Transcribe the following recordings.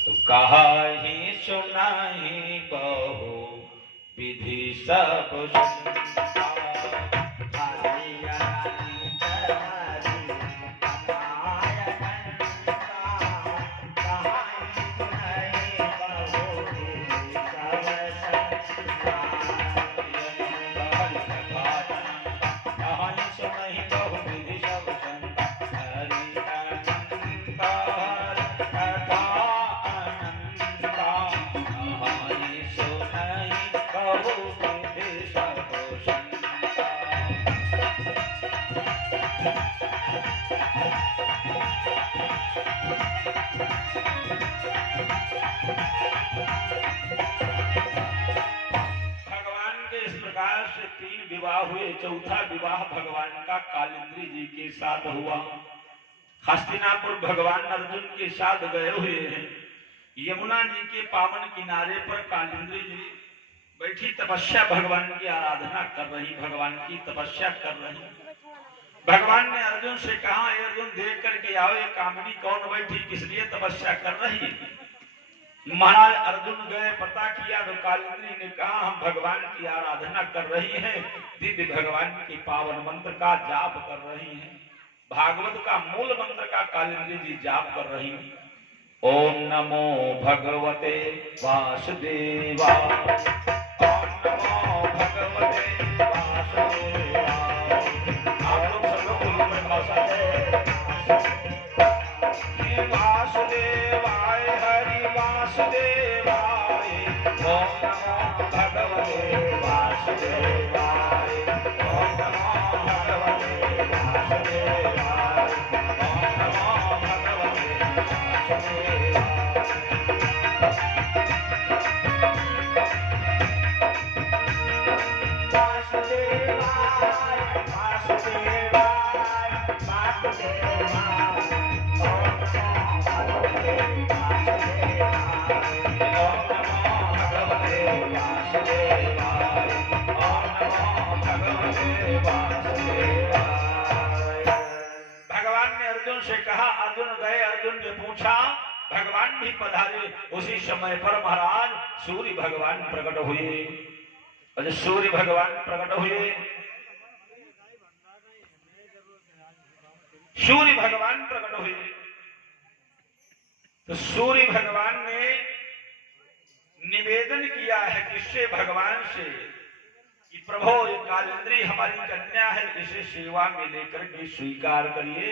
तो कहाही सुनाही बहु विधि सब शंका। हुए। चौथा विवाह भगवान का कालिंदी जी के साथ हुआ। हस्तिनापुर भगवान अर्जुन के साथ गए हुए हैं। यमुना जी के पावन किनारे पर कालिंदी जी बैठी तपस्या भगवान की आराधना कर रही, भगवान की तपस्या कर रही। भगवान ने अर्जुन से कहा, अर्जुन देख करके आओ ये कामिनी कौन बैठी, किस लिए तपस्या कर रही। महाराज अर्जुन गए, पता किया तो कालिंदी ने कहा हम भगवान की आराधना कर रही हैं, दिव्य भगवान के पावन मंत्र का जाप कर रही हैं, भागवत का मूल मंत्र का कालिंदी जी जाप कर रही। ओम नमो भगवते वासुदेवा, ओम नमो भगवते वासुदेवा। आप लोग सब लोग बोलो भाषा वासुदेवाय हरि वासुदेवाय, ओम नमो भगवते वासुदेवाय, ओम नमो भगवते वासुदेवाय, ओम नमो भगवते वासुदेवाय। भगवान ने अर्जुन से कहा, अर्जुन गए, अर्जुन ने पूछा, भगवान भी पधारे। उसी समय पर महाराज सूर्य भगवान प्रकट हुए। और सूर्य भगवान प्रकट हुए, सूर्य भगवान प्रकट हुए तो सूर्य भगवान ने निवेदन किया है किससे, भगवान से, कि प्रभु ये कालिंदी हमारी कन्या है, इसे सेवा में लेकर के स्वीकार करिए,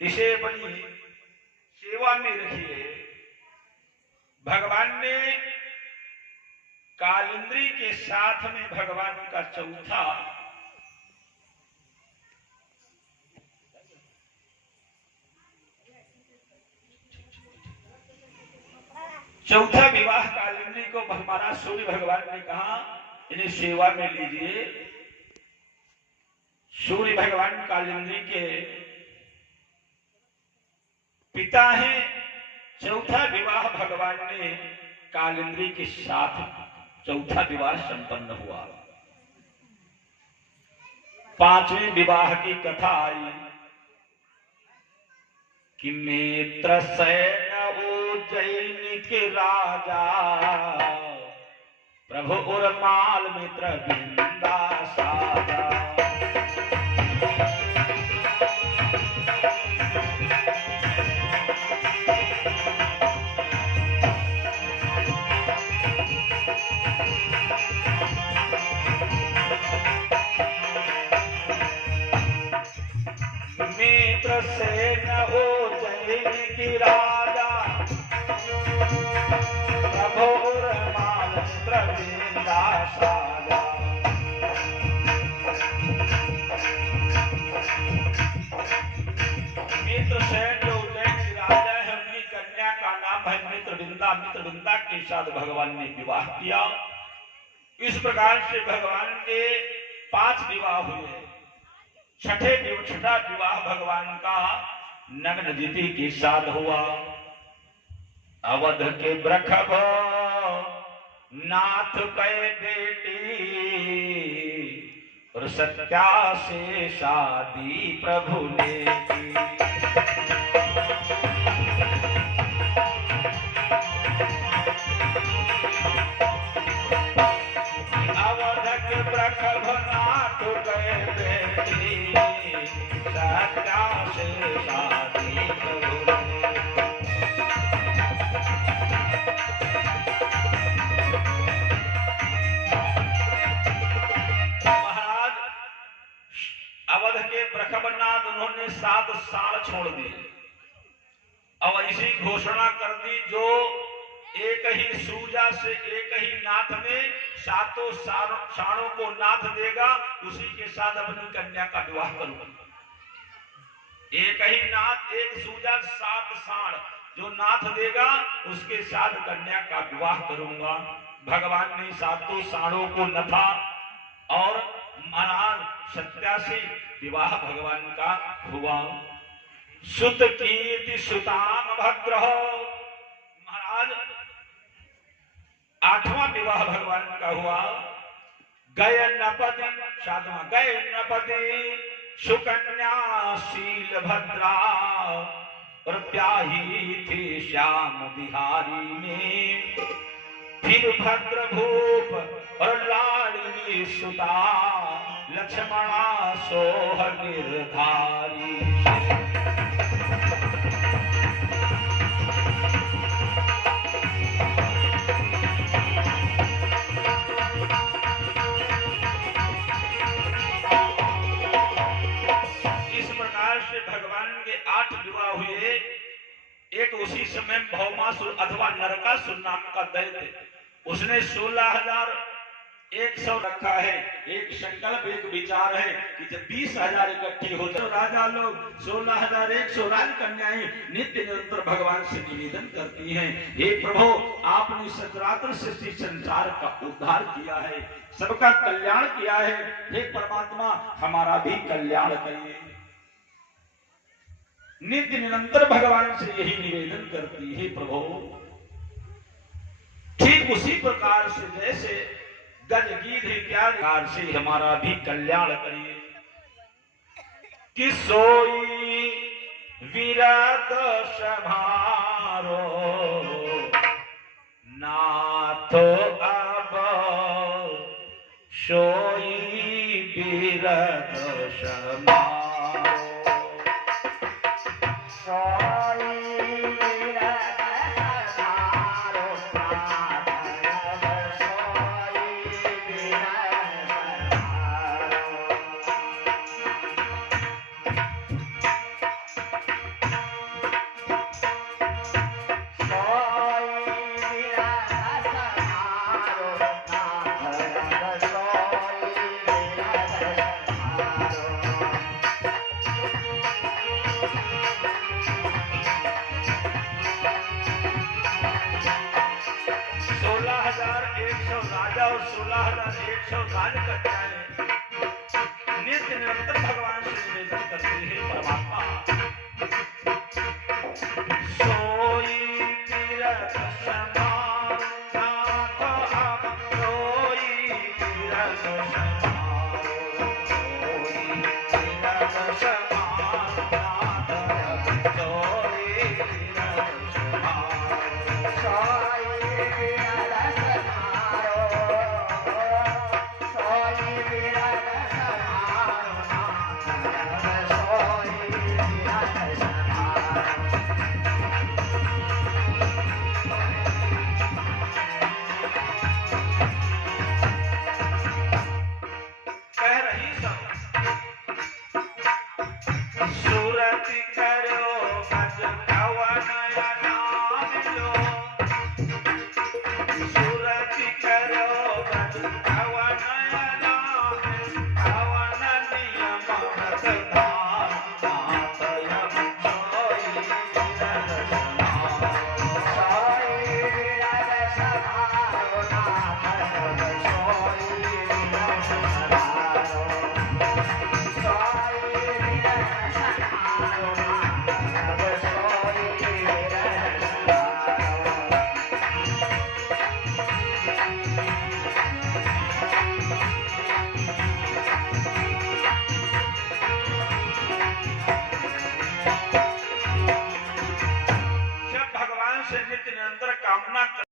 इसे अपनी सेवा में रखिए। भगवान ने कालिंदी के साथ में भगवान का चौथा विवाह कालिंदी को हमारा सूर्य भगवान ने कहा इन्हें सेवा में लीजिए। सूर्य भगवान कालिंदी के पिता हैं। चौथा विवाह भगवान ने कालिंदी के साथ चौथा विवाह संपन्न हुआ। पांचवें विवाह की कथा आई कि मित्र सेन उज्जैन के राजा, प्रभु उर्माल मित्र बिंदा साजा। मित्र सेन उज्जैन की राजा, प्रभु उर्माल मित्र बिंदा साजा। मित्र सेन जो उज्जैन की राजा है, उनकी कन्या का नाम है मित्रविंदा। मित्रविंदा के साथ भगवान ने विवाह किया। इस प्रकार से भगवान के 5 विवाह हुए। छठा विवाह भगवान का नग्न दिति के साथ हुआ। अवध के ब्रखभ नाथ कै बेटी, और सत्या से शादी प्रभु ने की। सत्या से शादी करो। महाराज अवध के प्रखबनाथ उन्होंने 7 साल छोड़ दिए। अब ऐसी घोषणा कर दी, जो एक ही सूजा से एक ही नाथ में 7 साणों को नाथ देगा, उसी के साथ अपनी कन्या का विवाह करूंगा। एक ही नाथ, एक सूजा 7 साण, जो नाथ देगा उसके साथ कन्या का विवाह करूंगा। भगवान ने 7 साणों को नथा और महाराज सत्या से विवाह भगवान का हुआ। सुत कीर्ति सुताम भद्र। महाराज 8वां विवाह भगवान का हुआ। गय नपति, 7वां गय नपति सुकन्या शील भद्रा, और प्याही थी श्याम बिहारी में, फिर भद्र भूप और लाडली सुता, लक्ष्मणा सोह निर्धारी। भगवान के 8 विवाह हुए। एक उसी समय भौमासुर अथवा नरकासुर नाम का दैत्य, उसने 16,100 रखा है। एक संकल्प, एक विचार है कि जब 20,000 इकट्ठी हो तो राजा लोग 16,100 राजकन्याएं नित्य निरंतर भगवान से निवेदन करती हैं, हे प्रभु आपने सचराचर सृष्टि संसार का उद्धार किया है, सबका कल्याण किया है, हे परमात्मा हमारा भी कल्याण करिए। नित्य निरंतर भगवान से यही निवेदन करती है, प्रभु ठीक उसी प्रकार से जैसे गजगीध इत्यादि से हमारा भी कल्याण करिए। कि सोई विरत समारो नाथ अब, सोई विरत समारो। राजा और 16,100 राजकन्याएं नित्य निरंतर भगवान से निवेदन करती है, परमात्मा सोई तीरथ समान नाथ अब, सोई तीरथ समान, सोई तीरथ समान नाथ अब, सोई तीरथ समान, सोई तीरथ